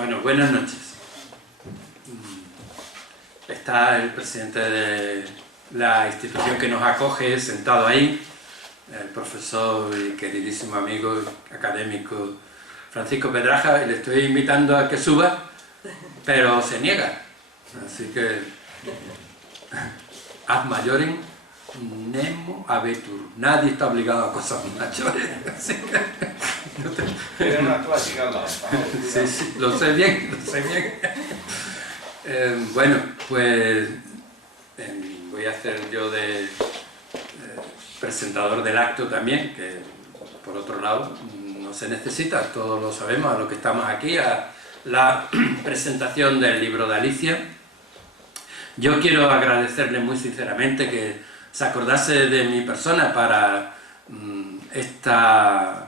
Bueno, buenas noches. Está el presidente de la institución que nos acoge sentado ahí, el profesor y queridísimo amigo académico Francisco Pedraja, y le estoy invitando a que suba, pero se niega. Así que ad majorem nemo habetur. Nadie está obligado a cosas mayores. Así que Era una clásica, ¿no? Sí, sí, lo sé bien, lo sé bien. Bueno, pues voy a hacer yo de presentador del acto también, que por otro lado no se necesita, todos lo sabemos, a lo que estamos aquí, a la presentación del libro de Alicia. Yo quiero agradecerle muy sinceramente que se acordase de mi persona para esta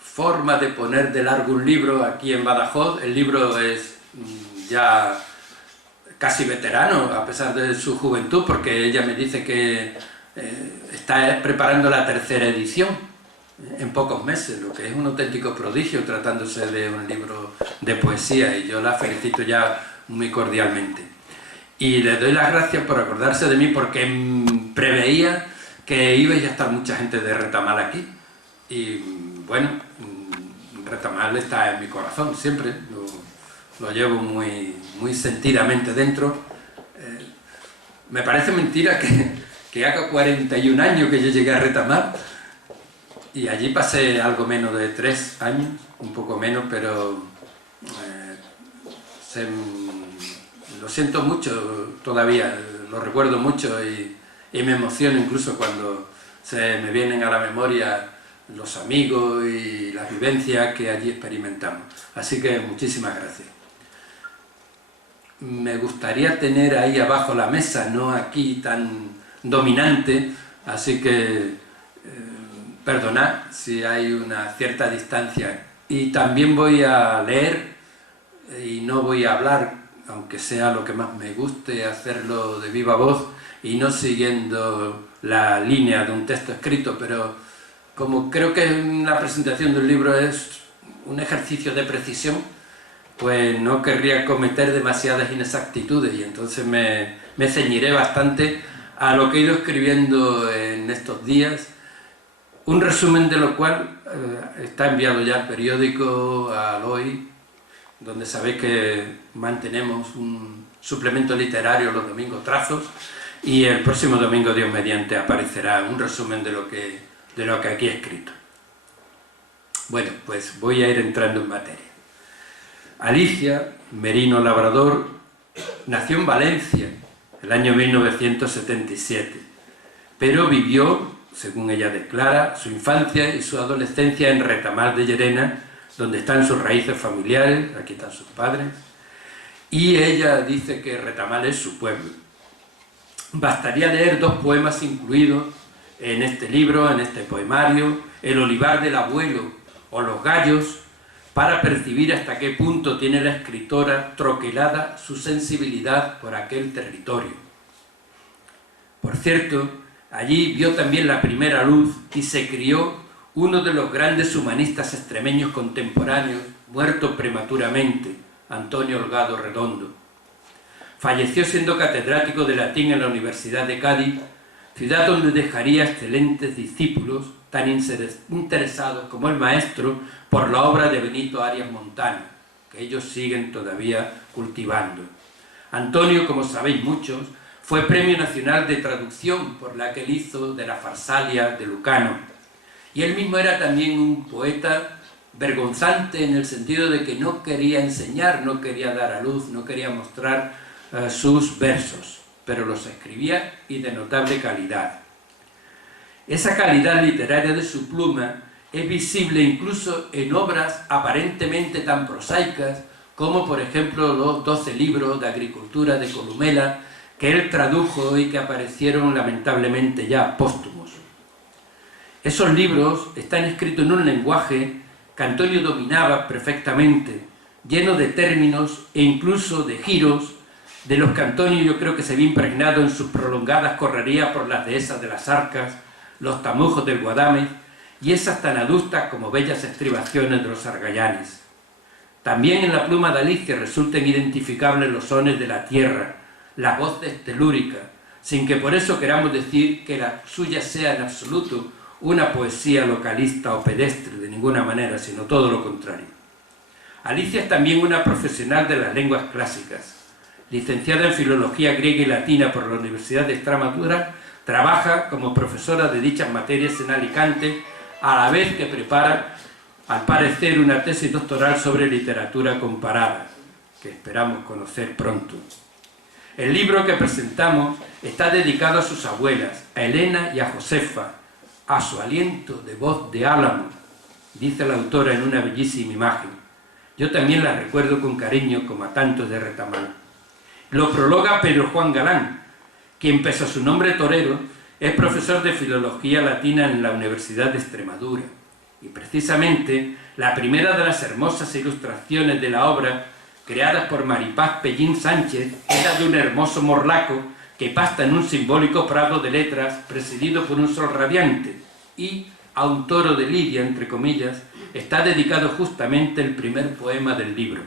forma de poner de largo un libro aquí en Badajoz. El libro es ya casi veterano, a pesar de su juventud, porque ella me dice que está preparando la tercera edición en pocos meses, lo que es un auténtico prodigio tratándose de un libro de poesía, y yo la felicito ya muy cordialmente. Y le doy las gracias por acordarse de mí, porque preveía que iba a estar mucha gente de Retamal aquí. Y bueno, Retamal está en mi corazón siempre, lo llevo muy sentidamente dentro. Me parece mentira que haga 41 años que yo llegué a Retamal, y allí pasé algo menos de 3 años, un poco menos, pero lo siento mucho todavía, lo recuerdo mucho y me emociono incluso cuando se me vienen a la memoria los amigos y las vivencias que allí experimentamos. Así que muchísimas gracias. Me gustaría tener ahí abajo la mesa, no aquí tan dominante, así que perdonad si hay una cierta distancia. Y también voy a leer y no voy a hablar, aunque sea lo que más me guste, hacerlo de viva voz y no siguiendo la línea de un texto escrito, pero como creo que la presentación de un libro es un ejercicio de precisión, pues no querría cometer demasiadas inexactitudes, y entonces me ceñiré bastante a lo que he ido escribiendo en estos días, un resumen de lo cual está enviado ya al periódico, al Hoy, donde sabéis que mantenemos un suplemento literario los domingos, Trazos, y el próximo domingo, Dios mediante, aparecerá un resumen de lo que aquí he escrito. Bueno, pues voy a ir entrando en materia. Alicia Merino Labrador nació en Valencia el año 1977, pero vivió, según ella declara, su infancia y su adolescencia en Retamal de Llerena, donde están sus raíces familiares, aquí están sus padres, y ella dice que Retamal es su pueblo. Bastaría leer 2 poemas incluidos en este libro, en este poemario, El olivar del abuelo o Los gallos, para percibir hasta qué punto tiene la escritora troquelada su sensibilidad por aquel territorio. Por cierto, allí vio también la primera luz y se crió uno de los grandes humanistas extremeños contemporáneos, muerto prematuramente, Antonio Holgado Redondo. Falleció siendo catedrático de latín en la Universidad de Cádiz, ciudad donde dejaría excelentes discípulos tan interesados como el maestro por la obra de Benito Arias Montano, que ellos siguen todavía cultivando. Antonio, como sabéis muchos, fue Premio Nacional de Traducción por la que él hizo de la Farsalia de Lucano, y él mismo era también un poeta vergonzante en el sentido de que no quería enseñar, no quería dar a luz, no quería mostrar sus versos, pero los escribía y de notable calidad. Esa calidad literaria de su pluma es visible incluso en obras aparentemente tan prosaicas como, por ejemplo, los 12 libros de agricultura de Columela que él tradujo y que aparecieron lamentablemente ya póstumos. Esos libros están escritos en un lenguaje que Antonio dominaba perfectamente, lleno de términos e incluso de giros de los que Antonio yo creo que se había impregnado en sus prolongadas correrías por las dehesas de las Arcas, los tamujos del Guadame y esas tan adustas como bellas estribaciones de los Argayanes. También en la pluma de Alicia resultan identificables los sones de la tierra, las voces telúricas, sin que por eso queramos decir que la suya sea en absoluto una poesía localista o pedestre, de ninguna manera, sino todo lo contrario. Alicia es también una profesional de las lenguas clásicas. Licenciada en Filología Griega y Latina por la Universidad de Extremadura, trabaja como profesora de dichas materias en Alicante, a la vez que prepara, al parecer, una tesis doctoral sobre literatura comparada, que esperamos conocer pronto. El libro que presentamos está dedicado a sus abuelas, a Elena y a Josefa, a su aliento de voz de álamo, dice la autora en una bellísima imagen. Yo también la recuerdo con cariño, como a tantos de Retamal. Lo prologa Pedro Juan Galán, quien, pese a su nombre torero, es profesor de Filología Latina en la Universidad de Extremadura. Y precisamente la primera de las hermosas ilustraciones de la obra, creadas por Maripaz Pellín Sánchez, era de un hermoso morlaco que pasta en un simbólico prado de letras presidido por un sol radiante, y a un toro de lidia, entre comillas, está dedicado justamente el primer poema del libro.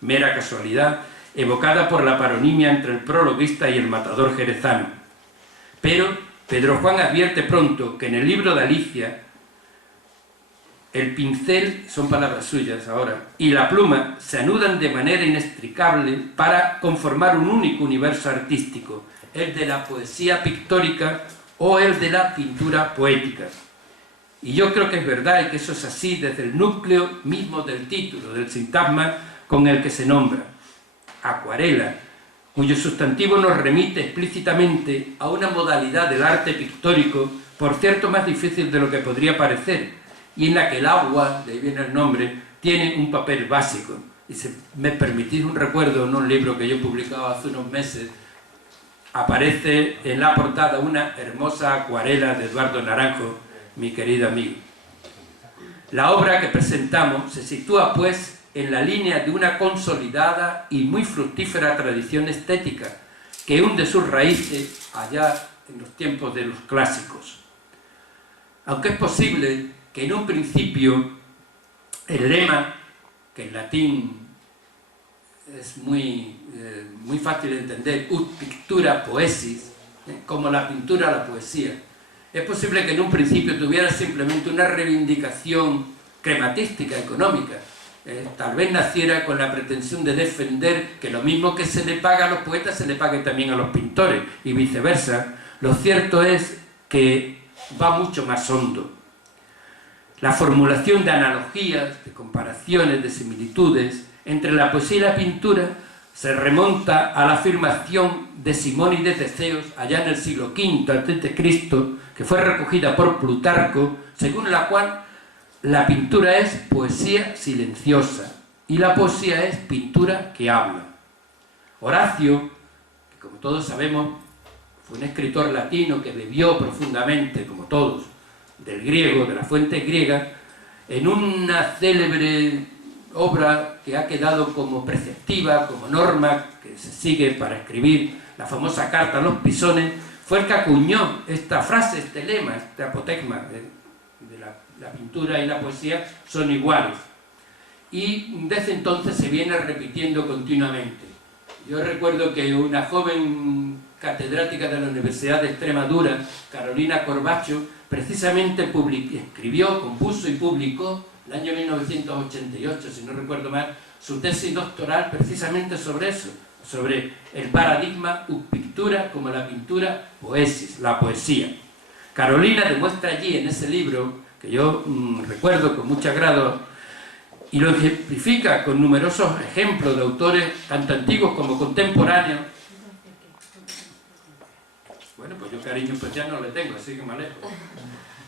Mera casualidad, evocada por la paronimia entre el prologuista y el matador jerezano. Pero Pedro Juan advierte pronto que en el libro de Alicia el pincel, son palabras suyas ahora, y la pluma se anudan de manera inextricable para conformar un único universo artístico, el de la poesía pictórica o el de la pintura poética. Y yo creo que es verdad y que eso es así desde el núcleo mismo del título, del sintagma con el que se nombra. Acuarela, cuyo sustantivo nos remite explícitamente a una modalidad del arte pictórico, por cierto más difícil de lo que podría parecer, y en la que el agua, de ahí viene el nombre, tiene un papel básico. Y si me permitís un recuerdo, en un libro que yo he publicado hace unos meses, aparece en la portada una hermosa acuarela de Eduardo Naranjo, mi querido amigo. La obra que presentamos se sitúa, pues, en la línea de una consolidada y muy fructífera tradición estética que hunde sus raíces allá en los tiempos de los clásicos. Aunque es posible que en un principio el lema, que en latín es muy fácil de entender, ut pictura poesis, como la pintura la poesía, es posible que en un principio tuviera simplemente una reivindicación crematística, económica. Tal vez naciera con la pretensión de defender que lo mismo que se le paga a los poetas se le pague también a los pintores y viceversa. Lo cierto es que va mucho más hondo. La formulación de analogías, de comparaciones, de similitudes entre la poesía y la pintura se remonta a la afirmación de Simónides de Ceos allá en el siglo V a.C., que fue recogida por Plutarco, según la cual la pintura es poesía silenciosa y la poesía es pintura que habla. Horacio, que como todos sabemos fue un escritor latino que bebió profundamente, como todos, del griego, de la fuente griega, en una célebre obra que ha quedado como preceptiva, como norma que se sigue para escribir la famosa carta a los Pisones, fue el que acuñó esta frase, este lema, este apotegma de la pintura y la poesía son iguales. Y desde entonces se viene repitiendo continuamente. Yo recuerdo que una joven catedrática de la Universidad de Extremadura, Carolina Corbacho, precisamente escribió, compuso y publicó el año 1988, si no recuerdo mal, su tesis doctoral precisamente sobre eso, sobre el paradigma ut pictura como la pintura poesis, la poesía. Carolina demuestra allí en ese libro, que yo recuerdo con mucho agrado, y lo ejemplifica con numerosos ejemplos de autores tanto antiguos como contemporáneos. Bueno, pues yo cariño especial no le tengo, así que me alejo.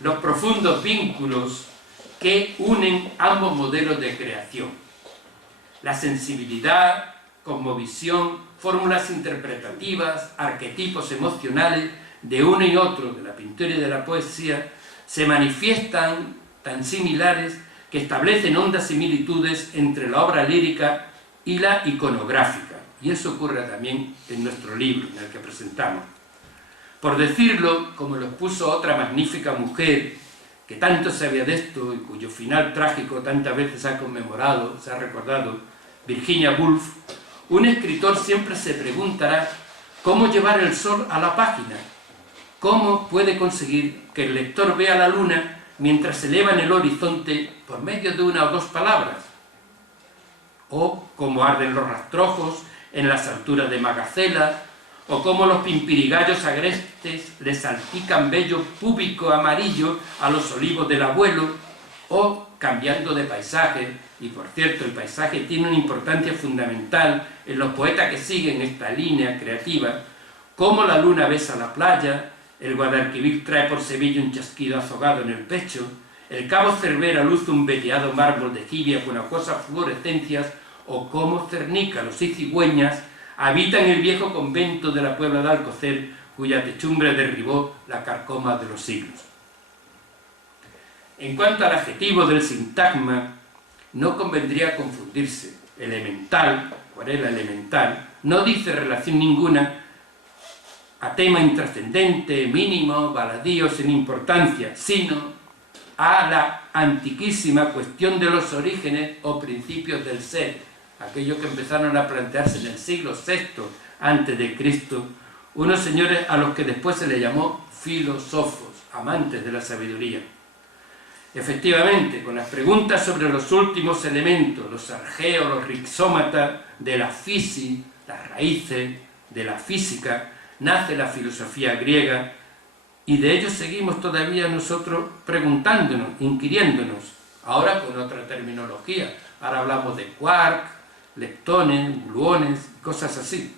Los profundos vínculos que unen ambos modelos de creación. La sensibilidad, cosmovisión, fórmulas interpretativas, arquetipos emocionales de uno y otro, de la pintura y de la poesía, se manifiestan tan similares que establecen hondas similitudes entre la obra lírica y la iconográfica. Y eso ocurre también en nuestro libro, en el que presentamos. Por decirlo, como lo expuso otra magnífica mujer, que tanto sabía de esto y cuyo final trágico tantas veces se ha conmemorado, se ha recordado, Virginia Woolf, un escritor siempre se preguntará cómo llevar el sol a la página, cómo puede conseguir que el lector vea la luna mientras se eleva en el horizonte por medio de una o dos palabras, o cómo arden los rastrojos en las alturas de Magacela, o cómo los pimpirigallos agrestes le salpican vello púbico amarillo a los olivos del abuelo, o cambiando de paisaje, y por cierto el paisaje tiene una importancia fundamental en los poetas que siguen esta línea creativa, cómo la luna besa la playa, el Guadalquivir trae por Sevilla un chasquido azogado en el pecho, el cabo Cervera luce un veteado mármol de jibia con acuosas fluorescencias, o cómo cernícalos y cigüeñas habitan el viejo convento de la Puebla de Alcocer, cuya techumbre derribó la carcoma de los siglos. En cuanto al adjetivo del sintagma, no convendría confundirse. Elemental, acuarela elemental, no dice relación ninguna a tema intrascendente, mínimo, baladío, sin importancia, sino a la antiquísima cuestión de los orígenes o principios del ser, aquellos que empezaron a plantearse en el siglo VI a.C., unos señores a los que después se les llamó filósofos, amantes de la sabiduría. Efectivamente, con las preguntas sobre los últimos elementos, los argeos, los rixómatas de la fisis, las raíces de la física, nace la filosofía griega, y de ellos seguimos todavía nosotros preguntándonos, inquiriéndonos, ahora con otra terminología. Ahora hablamos de quark, leptones, gluones, cosas así.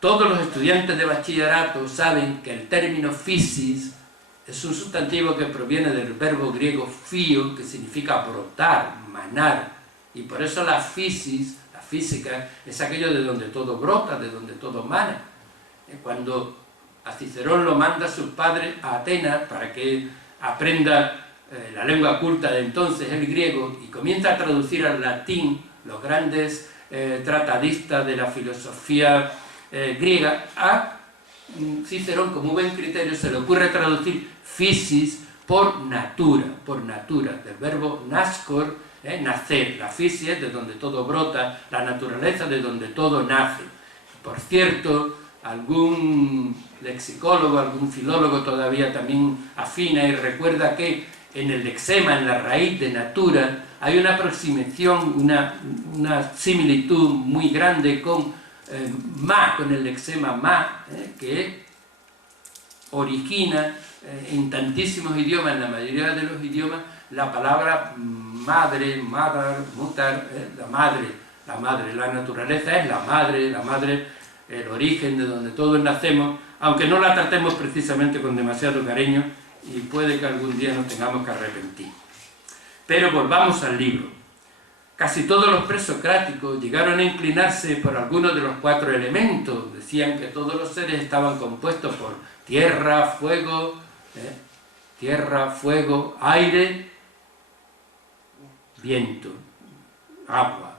Todos los estudiantes de bachillerato saben que el término physis es un sustantivo que proviene del verbo griego phio, que significa brotar, manar, y por eso la physis, la física, es aquello de donde todo brota, de donde todo mana. Cuando a Cicerón lo manda sus padres a Atenas para que aprenda la lengua culta de entonces, el griego, y comienza a traducir al latín los grandes tratadistas de la filosofía griega, a Cicerón, como buen criterio, se le ocurre traducir physis por natura, del verbo nascor, nacer. La physis es de donde todo brota, la naturaleza de donde todo nace. Por cierto, algún lexicólogo, algún filólogo todavía también afina y recuerda que en el lexema, en la raíz de natura, hay una aproximación, una similitud muy grande con con el lexema ma, que origina en tantísimos idiomas, en la mayoría de los idiomas, la palabra madre, madar, mutar, la madre, la naturaleza es la madre, el origen de donde todos nacemos, aunque no la tratemos precisamente con demasiado cariño y puede que algún día nos tengamos que arrepentir. Pero volvamos al libro. Casi todos los presocráticos llegaron a inclinarse por alguno de los 4 elementos. Decían que todos los seres estaban compuestos por tierra, fuego, aire, viento, agua.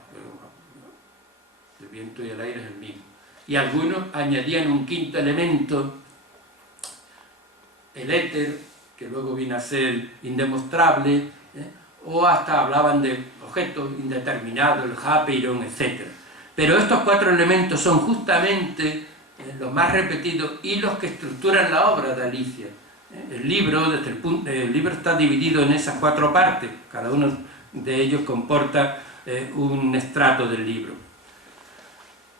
El viento y el aire es el mismo. Y algunos añadían un 5º elemento, el éter, que luego vino a ser indemostrable, o hasta hablaban de objetos indeterminados, el Hapeiron, etc. Pero estos 4 elementos son justamente los más repetidos y los que estructuran la obra de Alicia. El libro está dividido en esas 4 partes, cada uno de ellos comporta un estrato del libro.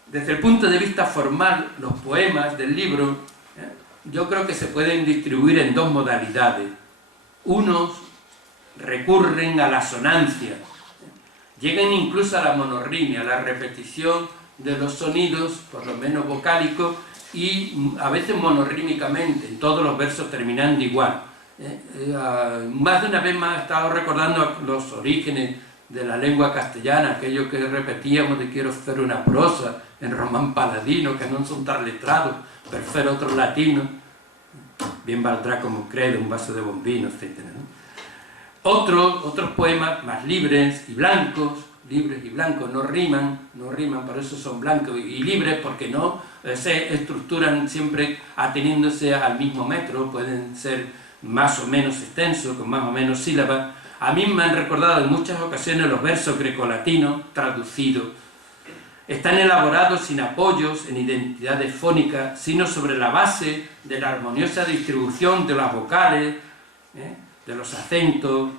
Desde el punto de vista formal, los poemas del libro yo creo que se pueden distribuir en 2 modalidades. Unos recurren a la asonancia, llegan incluso a la monorrimia, a la repetición de los sonidos, por lo menos vocálicos, y a veces monorrímicamente, en todos los versos terminando igual. Más de una vez me he estado recordando los orígenes de la lengua castellana, aquello que repetíamos de quiero hacer una prosa, en román paladino, que no son tan letrados, per fer otro latino, bien valdrá como credo, un vaso de bombino, etc., ¿no? Otros poemas más libres y blancos no riman, por eso son blancos y libres, porque no se estructuran siempre ateniéndose al mismo metro, pueden ser más o menos extensos, con más o menos sílabas. A mí me han recordado en muchas ocasiones los versos grecolatinos traducidos. Están elaborados sin apoyos en identidades fónicas, sino sobre la base de la armoniosa distribución de las vocales, de los acentos,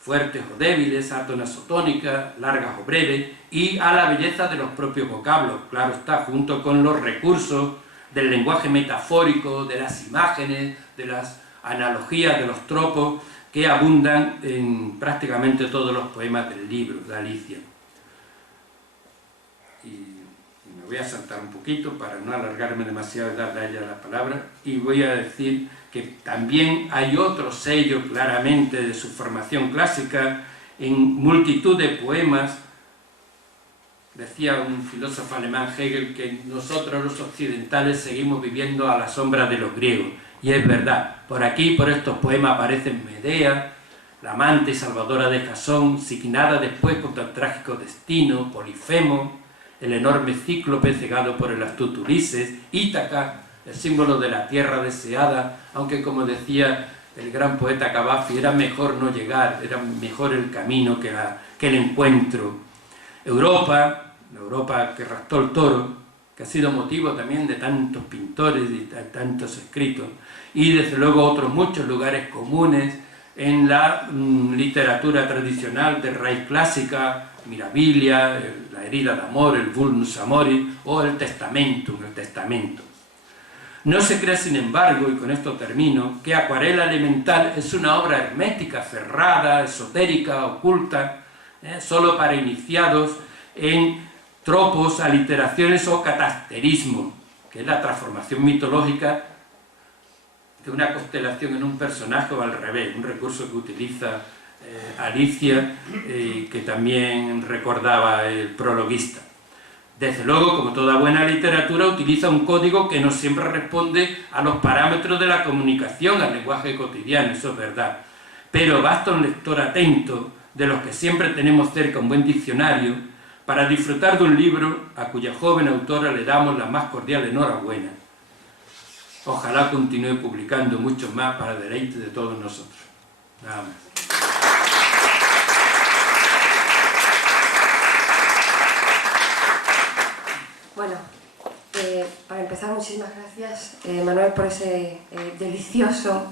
fuertes o débiles, átonas o tónicas, largas o breves, y a la belleza de los propios vocablos, claro está, junto con los recursos del lenguaje metafórico, de las imágenes, de las analogías, de los tropos, que abundan en prácticamente todos los poemas del libro de Alicia. Y me voy a saltar un poquito para no alargarme demasiado y darle a ella la palabra, y voy a decir que también hay otro sello claramente de su formación clásica en multitud de poemas. Decía un filósofo alemán, Hegel, que nosotros los occidentales seguimos viviendo a la sombra de los griegos, y es verdad. Por aquí, por estos poemas, aparecen Medea, la amante y salvadora de Jasón, signada después con tan trágico destino, Polifemo, el enorme cíclope cegado por el astuto Ulises, Ítaca, el símbolo de la tierra deseada, aunque, como decía el gran poeta Cavafy, era mejor no llegar, era mejor el camino que el encuentro. Europa, la Europa que raptó el toro, que ha sido motivo también de tantos pintores y de tantos escritos, y desde luego otros muchos lugares comunes en la literatura tradicional de raíz clásica, Mirabilia, la herida de amor, el Vulnus Amoris, o el Testamentum, el testamento. No se cree, sin embargo, y con esto termino, que Acuarela Elemental es una obra hermética, cerrada, esotérica, oculta, solo para iniciados en tropos, aliteraciones o catasterismo, que es la transformación mitológica de una constelación en un personaje o al revés, un recurso que utiliza Alicia, que también recordaba el prologuista. Desde luego, como toda buena literatura, utiliza un código que no siempre responde a los parámetros de la comunicación, al lenguaje cotidiano, eso es verdad. Pero basta un lector atento, de los que siempre tenemos cerca un buen diccionario, para disfrutar de un libro a cuya joven autora le damos la más cordial enhorabuena. Ojalá continúe publicando muchos más para deleite de todos nosotros. Nada más. Bueno, para empezar, muchísimas gracias, Manuel, por ese delicioso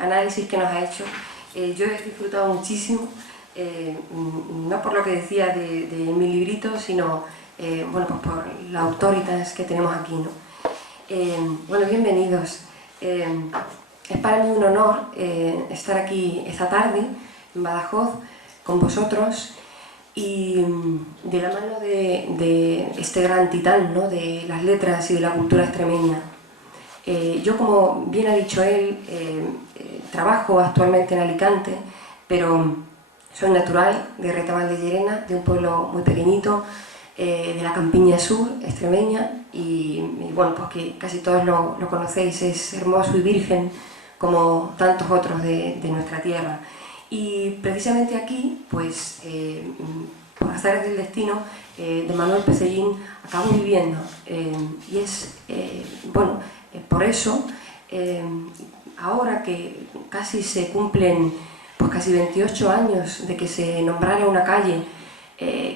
análisis que nos ha hecho. Yo he disfrutado muchísimo, no por lo que decía de mi librito, sino bueno, pues por la autoritas que tenemos aquí, ¿no? Bueno, bienvenidos. Es para mí un honor estar aquí esta tarde, en Badajoz, con vosotros, y de la mano de este gran titán, ¿no?, de las letras y de la cultura extremeña. Yo, como bien ha dicho él, trabajo actualmente en Alicante, pero soy natural de Retamal de Llerena, de un pueblo muy pequeñito, de la campiña sur extremeña, y bueno, pues que casi todos lo conocéis, es hermoso y virgen como tantos otros de nuestra tierra. Y precisamente aquí, pues por azares del destino, de Manuel Pecellín acabo viviendo, y es bueno, por eso ahora que casi se cumplen pues casi 28 años de que se nombrara una calle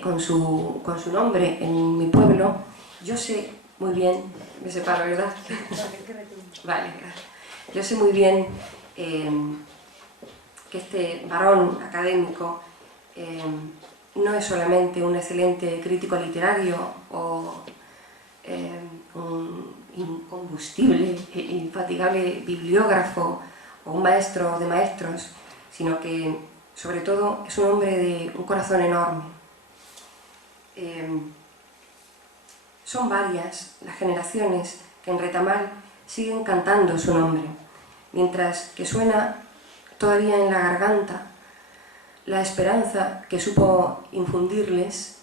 con su nombre en mi pueblo, yo sé muy bien, me separo, ¿verdad? Vale, gracias. Yo sé muy bien que este varón académico no es solamente un excelente crítico literario o un incombustible, infatigable bibliógrafo o un maestro de maestros, sino que sobre todo es un hombre de un corazón enorme. Son varias las generaciones que en Retamal siguen cantando su nombre, mientras que suena todavía en la garganta la esperanza que supo infundirles,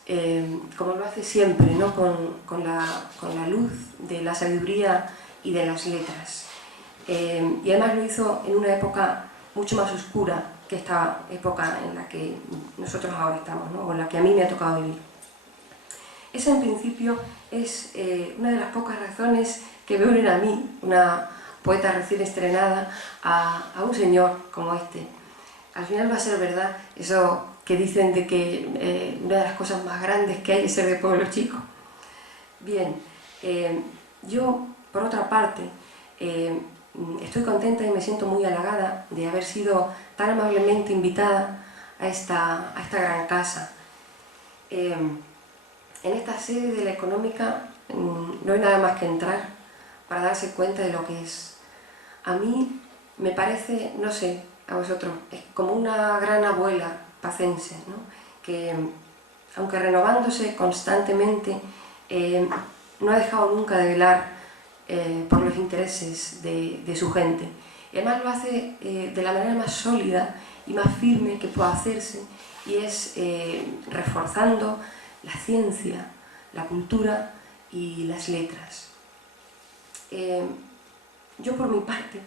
como lo hace siempre, ¿no?, con la luz de la sabiduría y de las letras. Y además lo hizo en una época mucho más oscura que esta época en la que nosotros ahora estamos, ¿no?, o en la que a mí me ha tocado vivir. Esa en principio es una de las pocas razones que me unen a mí, una poeta recién estrenada, a un señor como este. Al final va a ser verdad eso que dicen de que una de las cosas más grandes que hay es ser de pueblo chico. Bien, yo por otra parte estoy contenta y me siento muy halagada de haber sido tan amablemente invitada a esta gran casa. En esta sede de la Económica no hay nada más que entrar para darse cuenta de lo que es. A mí me parece, no sé, a vosotros, es como una gran abuela pacense, ¿no? Que, aunque renovándose constantemente, no ha dejado nunca de velar por los intereses de su gente. Y además lo hace de la manera más sólida y más firme que pueda hacerse, y es reforzando la ciencia, la cultura y las letras. Yo por mi parte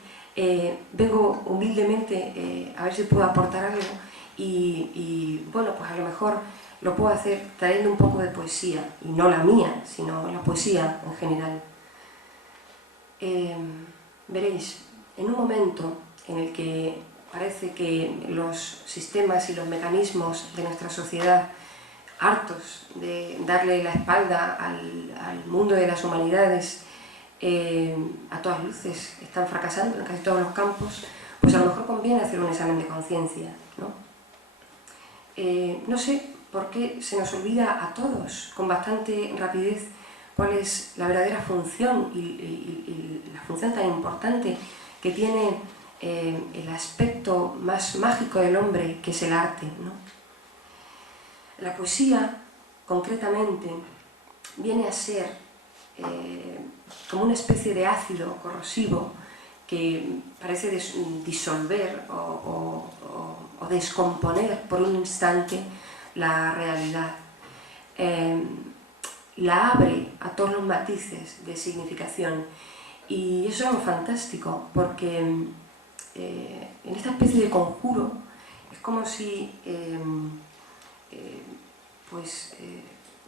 vengo humildemente a ver si puedo aportar algo y bueno, pues a lo mejor lo puedo hacer trayendo un poco de poesía, y no la mía, sino la poesía en general. Veréis, en un momento en el que parece que los sistemas y los mecanismos de nuestra sociedad, hartos de darle la espalda al mundo de las humanidades, a todas luces están fracasando en casi todos los campos, pues a lo mejor conviene hacer un examen de conciencia, ¿no? No sé por qué se nos olvida a todos con bastante rapidez cuál es la verdadera función y la función tan importante que tiene el aspecto más mágico del hombre, que es el arte, ¿no? La poesía, concretamente, viene a ser como una especie de ácido corrosivo que parece disolver o descomponer por un instante la realidad. La abre a todos los matices de significación, y eso es algo fantástico, porque en esta especie de conjuro es como si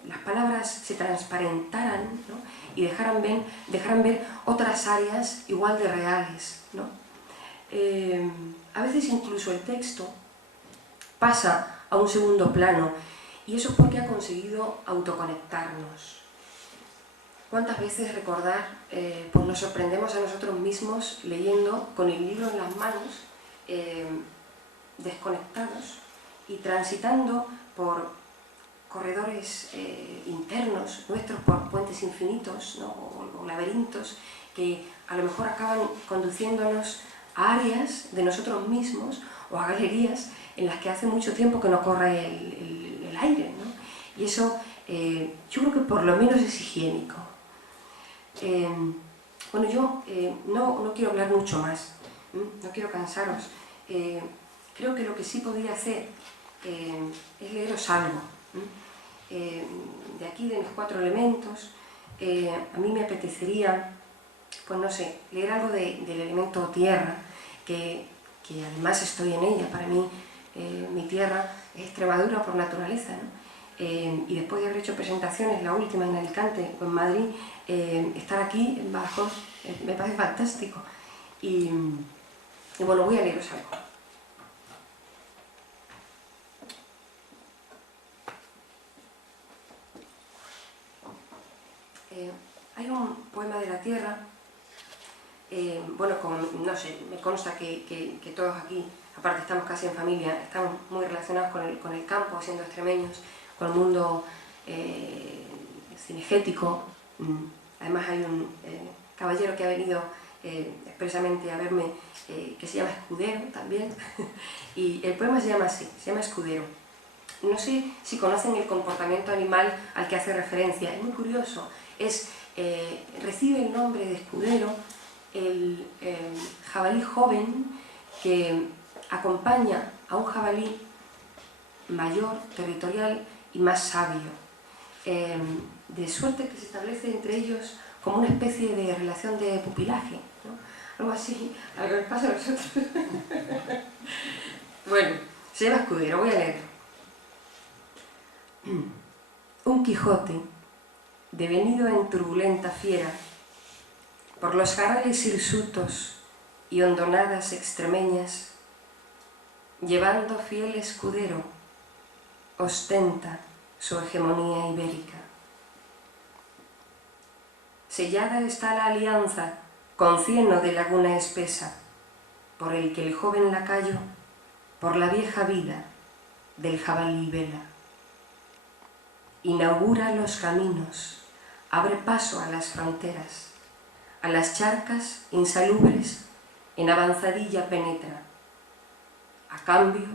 las palabras se transparentaran, ¿no? Y dejaran ver otras áreas igual de reales, ¿no? A veces incluso el texto pasa a un segundo plano, y eso es porque ha conseguido autoconectarnos. ¿Cuántas veces recordar, pues nos sorprendemos a nosotros mismos leyendo con el libro en las manos, desconectados y transitando por corredores internos nuestros, por puentes infinitos, ¿no? o laberintos que a lo mejor acaban conduciéndonos a áreas de nosotros mismos o a galerías en las que hace mucho tiempo que no corre el aire, ¿no? Y eso yo creo que por lo menos es higiénico. Bueno, yo no quiero hablar mucho más, no quiero cansaros. Creo que lo que sí podría hacer es leeros algo. De aquí, de mis 4 elementos, a mí me apetecería, pues no sé, leer algo del elemento tierra, que además estoy en ella. Para mí, mi tierra es Extremadura por naturaleza, ¿no? Y después de haber hecho presentaciones, la última en Alicante o en Madrid, estar aquí en Badajoz me parece fantástico. Y bueno, voy a leeros algo. Hay un poema de la tierra, bueno, no sé, me consta que todos aquí, aparte estamos casi en familia, estamos muy relacionados con el campo, siendo extremeños, con el mundo cinegético. Además hay un caballero que ha venido expresamente a verme, que se llama Escudero también, y el poema se llama así, se llama Escudero. No sé si conocen el comportamiento animal al que hace referencia, es muy curioso. Recibe el nombre de escudero el jabalí joven que acompaña a un jabalí mayor, territorial y más sabio, de suerte que se establece entre ellos como una especie de relación de pupilaje, ¿no? Algo así, a lo que nos pasa a nosotros. Bueno, se llama Escudero, voy a leer. Un Quijote devenido en turbulenta fiera, por los jarales hirsutos y hondonadas extremeñas, llevando fiel escudero, ostenta su hegemonía ibérica. Sellada está la alianza con cieno de laguna espesa, por el que el joven lacayo, por la vieja vida del jabalí vela. Inaugura los caminos, abre paso a las fronteras, a las charcas insalubres en avanzadilla penetra. A cambio,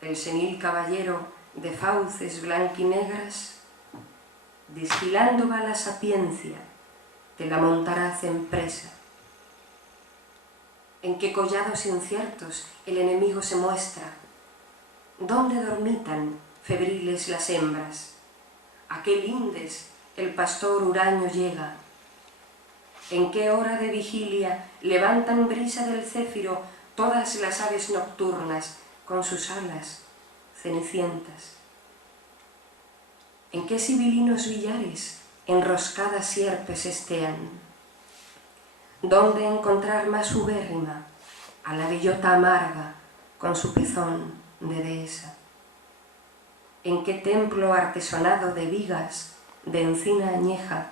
el senil caballero de fauces blanquinegras, desfilando va la sapiencia de la montaraz empresa. ¿En qué collados inciertos el enemigo se muestra? ¿Dónde dormitan febriles las hembras? ¿A qué lindes el pastor huraño llega? ¿En qué hora de vigilia levantan brisa del céfiro todas las aves nocturnas con sus alas cenicientas? ¿En qué sibilinos billares enroscadas sierpes estean? ¿Dónde encontrar más ubérrima a la bellota amarga con su pezón de dehesa? ¿En qué templo artesonado de vigas de encina añeja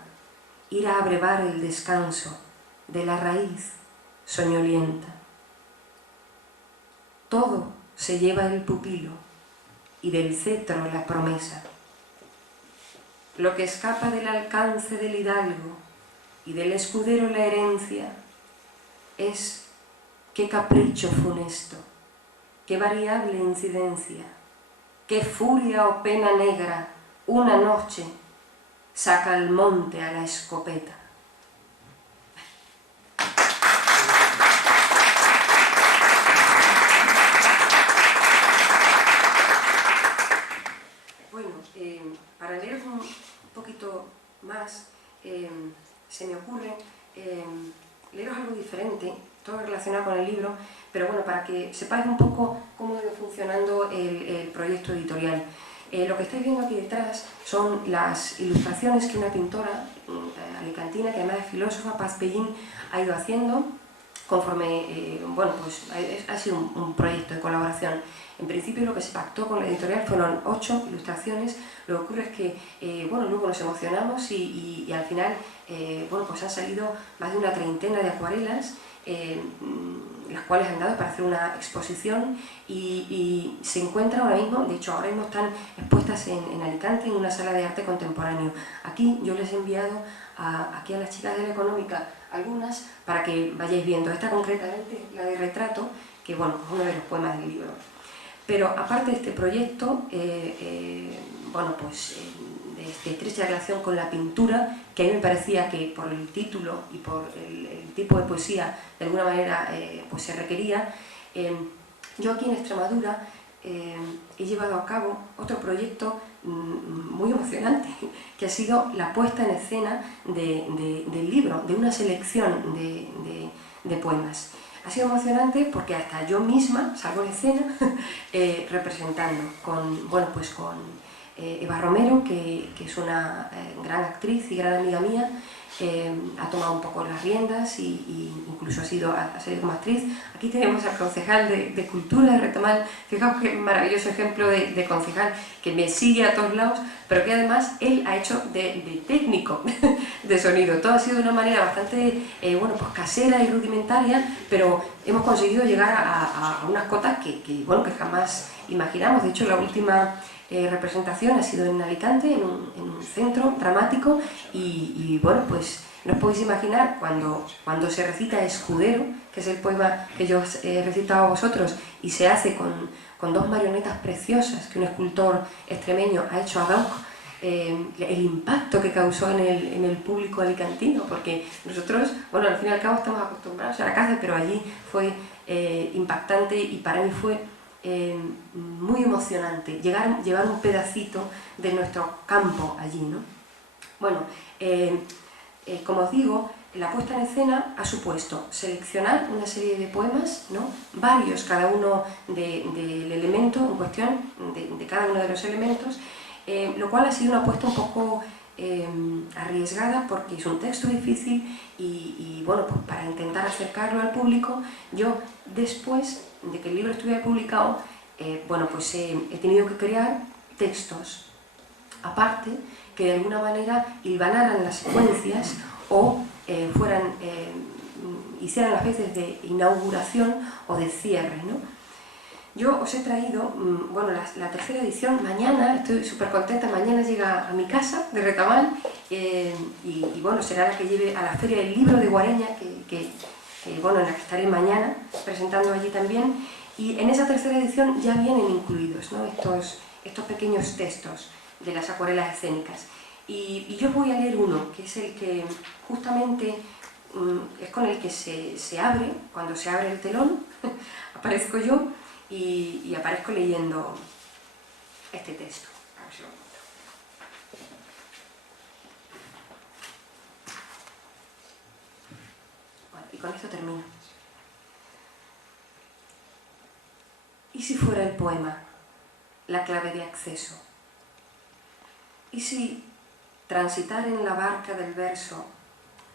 ir a abrevar el descanso de la raíz soñolienta? Todo se lleva el pupilo y del cetro la promesa. Lo que escapa del alcance del hidalgo y del escudero la herencia es qué capricho funesto, qué variable incidencia, qué furia o pena negra una noche saca al monte a la escopeta. Bueno, para leer un poquito más, se me ocurre leeros algo diferente, todo relacionado con el libro, pero bueno, para que sepáis un poco cómo ha ido funcionando el proyecto editorial. Lo que estáis viendo aquí detrás son las ilustraciones que una pintora alicantina, que además es filósofa, Paz Pellín, ha ido haciendo conforme, bueno, pues ha sido un proyecto de colaboración. En principio lo que se pactó con la editorial fueron 8 ilustraciones. Lo que ocurre es que, bueno, luego nos emocionamos y al final, bueno, pues han salido más de una treintena de acuarelas, las cuales han dado para hacer una exposición y se encuentran ahora mismo, de hecho ahora mismo están expuestas en Alicante en una sala de arte contemporáneo. Aquí yo les he enviado aquí a las chicas de la Económica algunas para que vayáis viendo. Esta concretamente, la de retrato, que bueno, es uno de los poemas del libro. Pero aparte de este proyecto, bueno, pues de estrecha relación con la pintura, que a mí me parecía que por el título y por el tipo de poesía de alguna manera pues se requería, yo aquí en Extremadura he llevado a cabo otro proyecto muy emocionante, que ha sido la puesta en escena del libro, de una selección de poemas. Ha sido emocionante porque hasta yo misma salgo en escena representando con, bueno, pues con Eva Romero, que es una gran actriz y gran amiga mía. Ha tomado un poco las riendas y incluso ha salido como actriz. Aquí tenemos al concejal de Cultura de Retomar. Fijaos qué maravilloso ejemplo de concejal, que me sigue a todos lados, pero que además él ha hecho de técnico de sonido. Todo ha sido de una manera bastante bueno, pues casera y rudimentaria, pero hemos conseguido llegar a unas cotas bueno, que jamás imaginamos. De hecho, la última representación ha sido en Alicante, en un centro dramático y bueno, pues no os podéis imaginar cuando se recita Escudero, que es el poema que yo os he recitado a vosotros, y se hace con 2 marionetas preciosas que un escultor extremeño ha hecho ad hoc, el impacto que causó en el público alicantino, porque nosotros, bueno, al fin y al cabo estamos acostumbrados a la caza, pero allí fue impactante y para mí fue muy emocionante llevar un pedacito de nuestro campo allí, ¿no? Bueno, como os digo, la puesta en escena ha supuesto seleccionar una serie de poemas, ¿no? Varios, cada uno del elemento en cuestión, de cada uno de los elementos, lo cual ha sido una apuesta un poco arriesgada porque es un texto difícil y bueno, pues para intentar acercarlo al público, yo después de que el libro estuviera publicado, bueno, pues he tenido que crear textos aparte que de alguna manera hilvanaran las secuencias o hicieran las veces de inauguración o de cierre, ¿no? Yo os he traído, bueno, la tercera edición. Mañana, estoy súper contenta, mañana llega a mi casa de Retamal y bueno, será la que lleve a la Feria del Libro de Guareña, bueno, en la que estaré mañana presentando allí también. Y en esa tercera edición ya vienen incluidos, ¿no?, estos pequeños textos de las acuarelas escénicas. Y yo voy a leer uno, que es el que justamente es con el que se abre, cuando se abre el telón, aparezco yo y aparezco leyendo este texto. A ver si lo encuentro. Bueno, y con esto termino. ¿Y si fuera el poema la clave de acceso? ¿Y si transitar en la barca del verso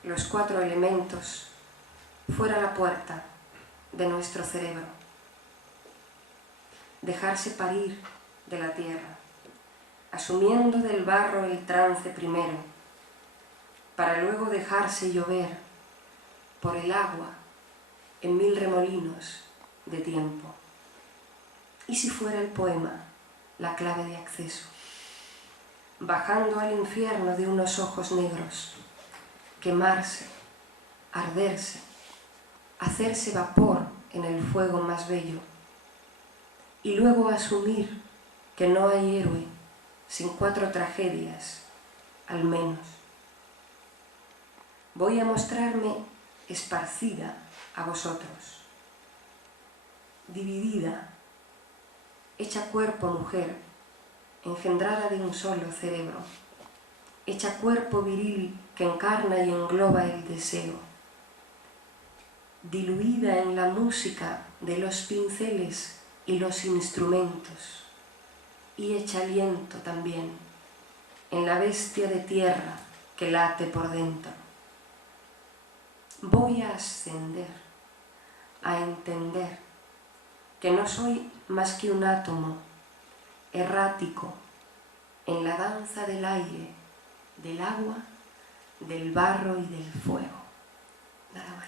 los 4 elementos fuera la puerta de nuestro cerebro? Dejarse parir de la tierra, asumiendo del barro el trance primero, para luego dejarse llover por el agua en 1000 remolinos de tiempo. ¿Y si fuera el poema la clave de acceso? Bajando al infierno de unos ojos negros, quemarse, arderse, hacerse vapor en el fuego más bello, y luego asumir que no hay héroe sin 4 tragedias, al menos. Voy a mostrarme esparcida a vosotros, dividida, hecha cuerpo mujer, engendrada de un solo cerebro, hecha cuerpo viril que encarna y engloba el deseo, diluida en la música de los pinceles y los instrumentos, y hecha aliento también en la bestia de tierra que late por dentro. Voy a ascender, a entender que no soy más que un átomo errático en la danza del aire, del agua, del barro y del fuego. Nada más.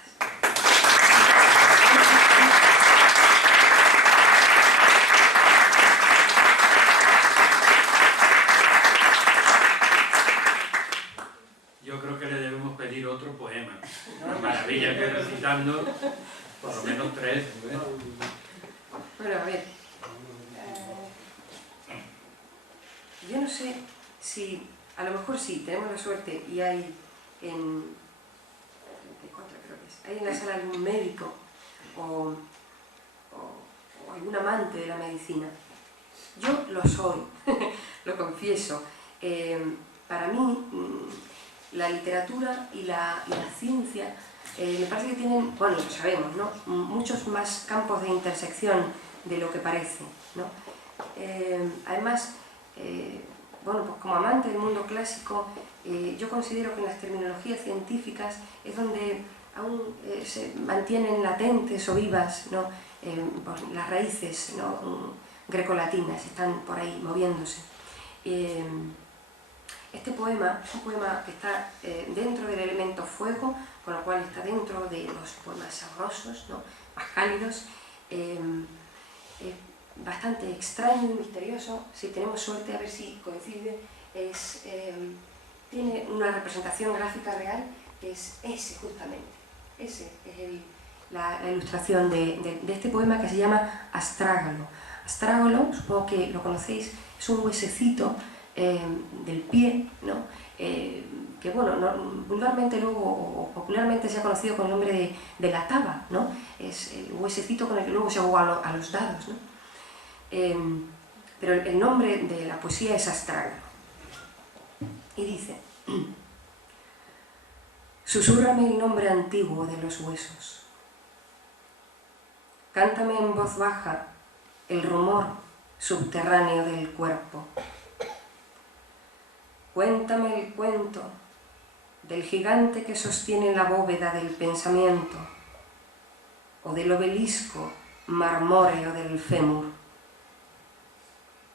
Yo creo que le debemos pedir otro poema. Maravilla que recitando, por lo menos 3. Bueno, a ver. Yo no sé si, a lo mejor sí, tenemos la suerte y hay en 34 creo que es, hay en la sala algún médico o algún amante de la medicina. Yo lo soy, lo confieso. Para mí, la literatura y la ciencia me parece que tienen, bueno, lo sabemos, ¿no?, muchos más campos de intersección de lo que parece, ¿no? Además, bueno, pues como amante del mundo clásico, yo considero que en las terminologías científicas es donde aún se mantienen latentes o vivas, ¿no?, pues las raíces, ¿no?, grecolatinas, están por ahí moviéndose. Este poema es un poema que está dentro del elemento fuego, con lo cual está dentro de los poemas sabrosos, ¿no?, más cálidos. Es bastante extraño y misterioso. Si tenemos suerte, a ver si coincide, tiene una representación gráfica real, que es ese justamente. Ese es la ilustración de este poema, que se llama Astrágalo. Astrágalo, supongo que lo conocéis, es un huesecito del pie, ¿no?, que bueno, vulgarmente luego o popularmente se ha conocido con el nombre de la taba, ¿no? Es el huesecito con el que luego se juega a los dados, ¿no? Pero el nombre de la poesía es Astrágalo. Y dice: susúrrame el nombre antiguo de los huesos. Cántame en voz baja el rumor subterráneo del cuerpo. Cuéntame el cuento del gigante que sostiene la bóveda del pensamiento, o del obelisco marmóreo del fémur.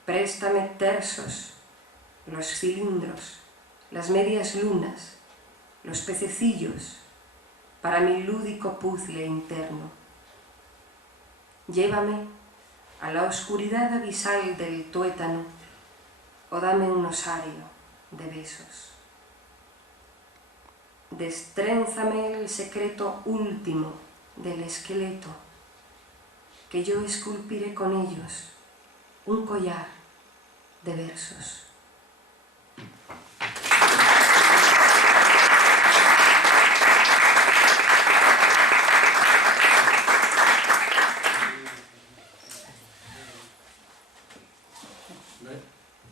Préstame tersos, los cilindros, las medias lunas, los pececillos, para mi lúdico puzzle interno. Llévame a la oscuridad abisal del tuétano, o dame un osario de besos. Destrénzame el secreto último del esqueleto, que yo esculpiré con ellos un collar de versos.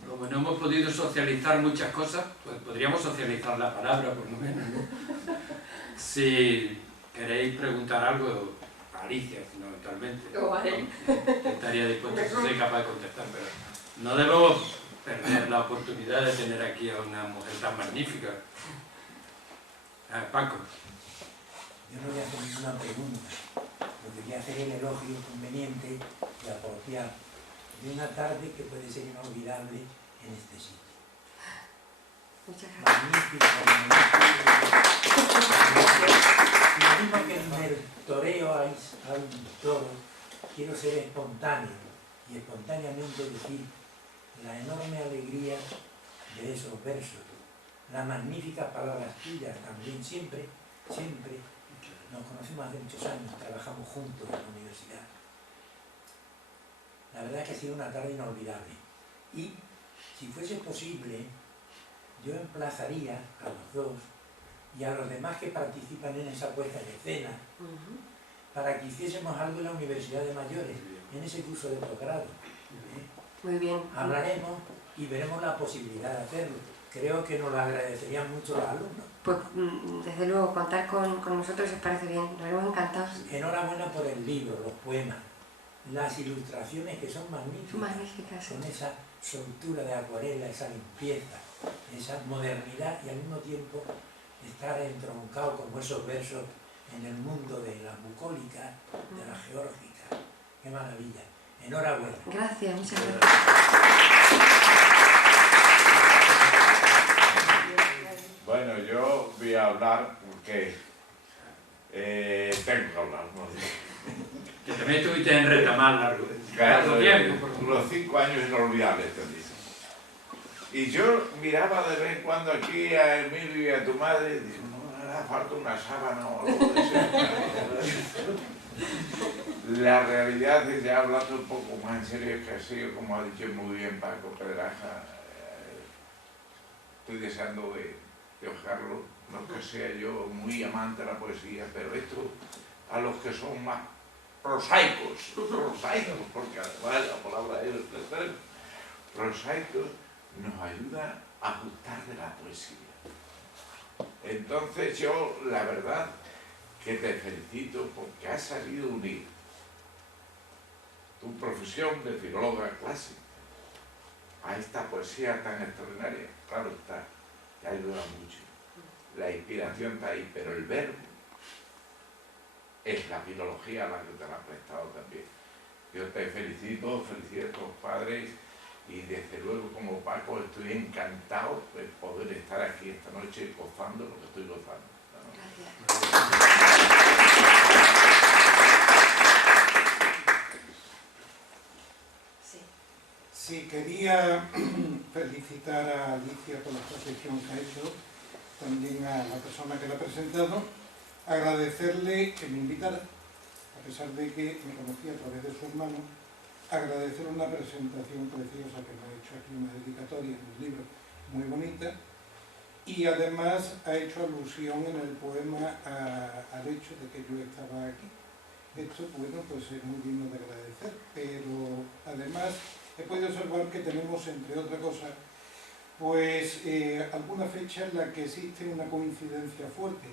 Como no hemos podido socializar muchas cosas, pues podríamos socializar la palabra, por lo menos, ¿no? Si queréis preguntar algo, a Alicia, fundamentalmente, estaría dispuesta, si soy capaz de contestar, pero no debemos perder la oportunidad de tener aquí a una mujer tan magnífica. Paco. Yo no voy a hacer ninguna pregunta, lo que voy a hacer es el elogio conveniente y apropiado de una tarde que puede ser inolvidable en este sitio. Muchas gracias. Magnífico, magnífico. Y lo mismo que en el toreo hay un toro, quiero ser espontáneo y espontáneamente decir la enorme alegría de esos versos, las magníficas palabras tuyas también, siempre nos conocimos hace muchos años, trabajamos juntos en la universidad. La verdad es que ha sido una tarde inolvidable. Y si fuese posible, yo emplazaría a los dos y a los demás que participan en esa puesta en escena para que hiciésemos algo en la Universidad de Mayores, en ese curso de posgrado. Muy bien. Hablaremos y veremos la posibilidad de hacerlo. Creo que nos lo agradecerían mucho los alumnos. Pues desde luego, contar con nosotros os parece bien, nos haremos encantados. Enhorabuena por el libro, los poemas, las ilustraciones que son magníficas. Magníficas, sí. Con esa soltura de acuarela, esa limpieza, esa modernidad y al mismo tiempo estar entroncado como esos versos en el mundo de la bucólica, de la geórgica. ¡Qué maravilla! Enhorabuena. Gracias, muchas gracias. Bueno, yo voy a hablar porque tengo que hablar, ¿no? Que también estuviste en Retamar largo tiempo. Unos 5 años inolvidables, te dice. Y yo miraba de vez en cuando aquí a Emilio y a tu madre y dije, no, me hará falta una sábana o algo de eso. La realidad es, ya hablando un poco más en serio, que ha sido, como ha dicho muy bien Paco Pedraja, estoy deseando de ojarlo, no que sea yo muy amante de la poesía, pero esto a los que son más prosaicos, porque además la palabra es prosaicos, nos ayuda a gustar de la poesía. Entonces yo, la verdad, que te felicito porque has sabido unir tu profesión de filóloga clásica a esta poesía tan extraordinaria. Claro está, te ayuda mucho. La inspiración está ahí, pero el verbo es la filología a la que te la ha prestado también. Yo te felicito, felicito a tus padres y desde luego como Paco estoy encantado de poder estar aquí esta noche gozando lo que estoy gozando. Gracias. Sí, quería felicitar a Alicia por la exposición que ha hecho, también a la persona que la ha presentado, agradecerle que me invitara, a pesar de que me conocía a través de su hermano, agradecer una presentación preciosa que me ha hecho aquí, una dedicatoria en el libro muy bonita, y además ha hecho alusión en el poema al hecho de que yo estaba aquí. Esto, bueno, pues es muy digno de agradecer, pero además he podido observar que tenemos, entre otras cosas, pues alguna fecha en la que existe una coincidencia fuerte,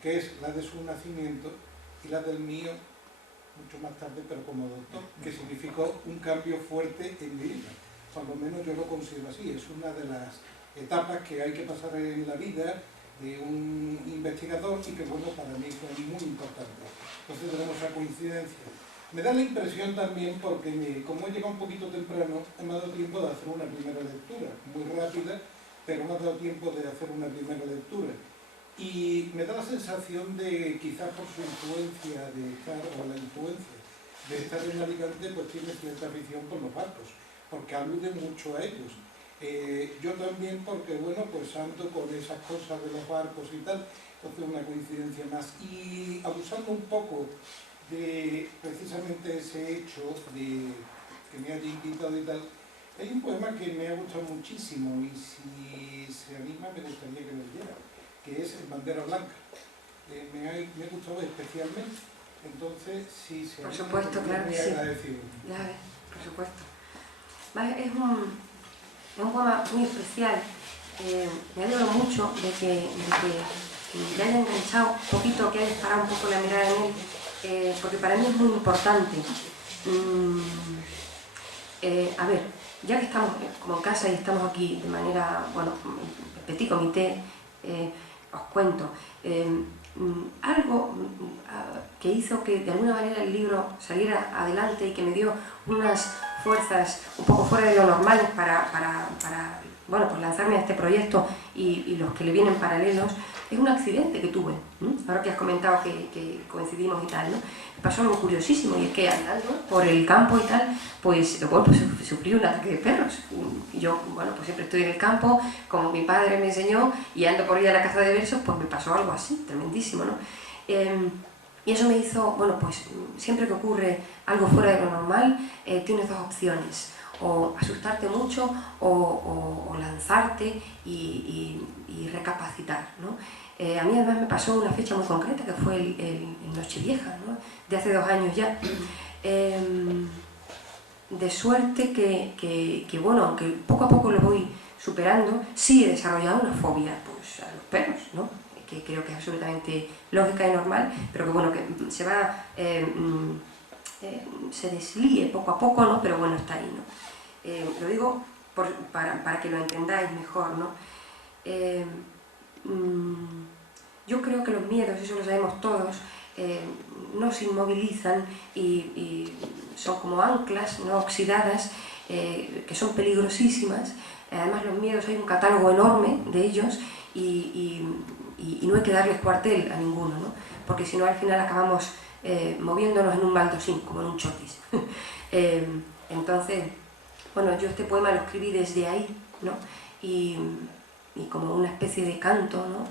que es la de su nacimiento y la del mío, mucho más tarde, pero como doctor, que significó un cambio fuerte en mi vida. Por lo menos yo lo considero así, es una de las etapas que hay que pasar en la vida de un investigador y que, bueno, para mí fue muy importante. Entonces tenemos esa coincidencia. Me da la impresión también, porque como he llegado un poquito temprano, me ha dado tiempo de hacer una primera lectura, muy rápida, pero me ha dado tiempo de hacer una primera lectura. Y me da la sensación de, quizás por su influencia de estar, o la influencia de estar en Alicante, pues tiene cierta afición por los barcos, porque alude mucho a ellos. Yo también, porque bueno, pues ando con esas cosas de los barcos y tal, entonces una coincidencia más. Y abusando un poco de precisamente ese hecho de que me haya invitado y tal, hay un poema que me ha gustado muchísimo y si se anima me gustaría que lo leyera, que es En bandera blanca. Me ha gustado especialmente, entonces si se por anima, supuesto, claro que sí. agradecido. Ya ves, por supuesto. Vale, es un poema muy especial. Me alegro mucho de que le haya enganchado un poquito, que haya disparado un poco la mirada en él, porque para mí es muy importante. A ver, ya que estamos como en casa y estamos aquí de manera, bueno, petit comité, os cuento. Algo que hizo que de alguna manera el libro saliera adelante y que me dio unas fuerzas un poco fuera de lo normal para bueno, pues lanzarme a este proyecto y los que le vienen paralelos, es un accidente que tuve. Ahora que has comentado que coincidimos y tal, ¿no? Me pasó algo curiosísimo, y es que andando por el campo y tal, pues sufrí un ataque de perros. Y yo, bueno, pues siempre estoy en el campo, como mi padre me enseñó, y ando por ahí a la caza de versos, pues me pasó algo así, tremendísimo, ¿no? Y eso me hizo, bueno, pues siempre que ocurre algo fuera de lo normal, tienes dos opciones: o asustarte mucho o lanzarte y recapacitar, ¿no? A mí además me pasó una fecha muy concreta, que fue el Nochevieja, ¿no? De hace 2 años ya. De suerte que, bueno, aunque poco a poco lo voy superando, sí he desarrollado una fobia, pues, a los perros, ¿no? Que creo que es absolutamente lógica y normal, pero que, bueno, que se va... se deslíe poco a poco, ¿no? Pero bueno, está ahí, ¿no? Lo digo para que lo entendáis mejor, ¿no? Yo creo que los miedos, eso lo sabemos todos, nos inmovilizan y son como anclas no oxidadas, que son peligrosísimas. Además, los miedos, hay un catálogo enorme de ellos y no hay que darles cuartel a ninguno, ¿no? Porque si no, al final acabamos moviéndonos en un baldosín, como en un chotis. Entonces, bueno, yo este poema lo escribí desde ahí, ¿no? Y como una especie de canto, ¿no?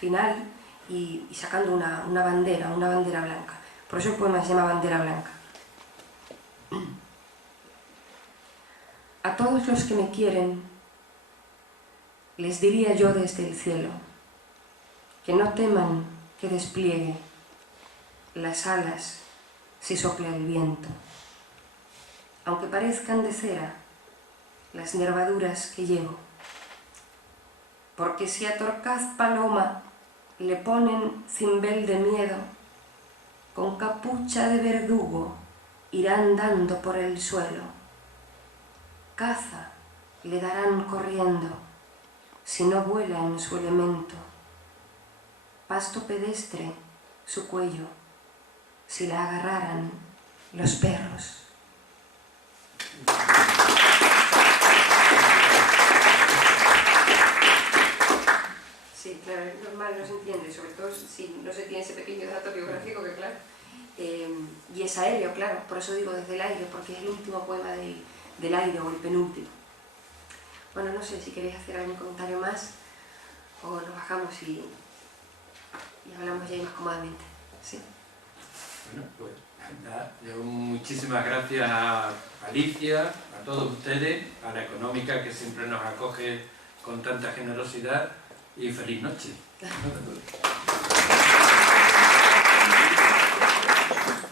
Final, y sacando una bandera blanca. Por eso el poema se llama Bandera Blanca. A todos los que me quieren, les diría yo desde el cielo, que no teman que despliegue las alas si sopla el viento, aunque parezcan de cera las nervaduras que llevo, porque si a torcaz paloma le ponen cimbel de miedo, con capucha de verdugo irá andando por el suelo, caza le darán corriendo si no vuela en su elemento, pasto pedestre su cuello si la agarraran los perros. Sí, claro, es normal, no se entiende, sobre todo si no se tiene ese pequeño dato biográfico, que claro, y es aéreo, claro, por eso digo desde el aire, porque es el último poema del aire, o el penúltimo. Bueno, no sé si queréis hacer algún comentario más, o nos bajamos y hablamos ya más cómodamente. ¿Sí? Bueno, pues nada, yo muchísimas gracias a Alicia, a todos ustedes, a la Económica, que siempre nos acoge con tanta generosidad, y feliz noche.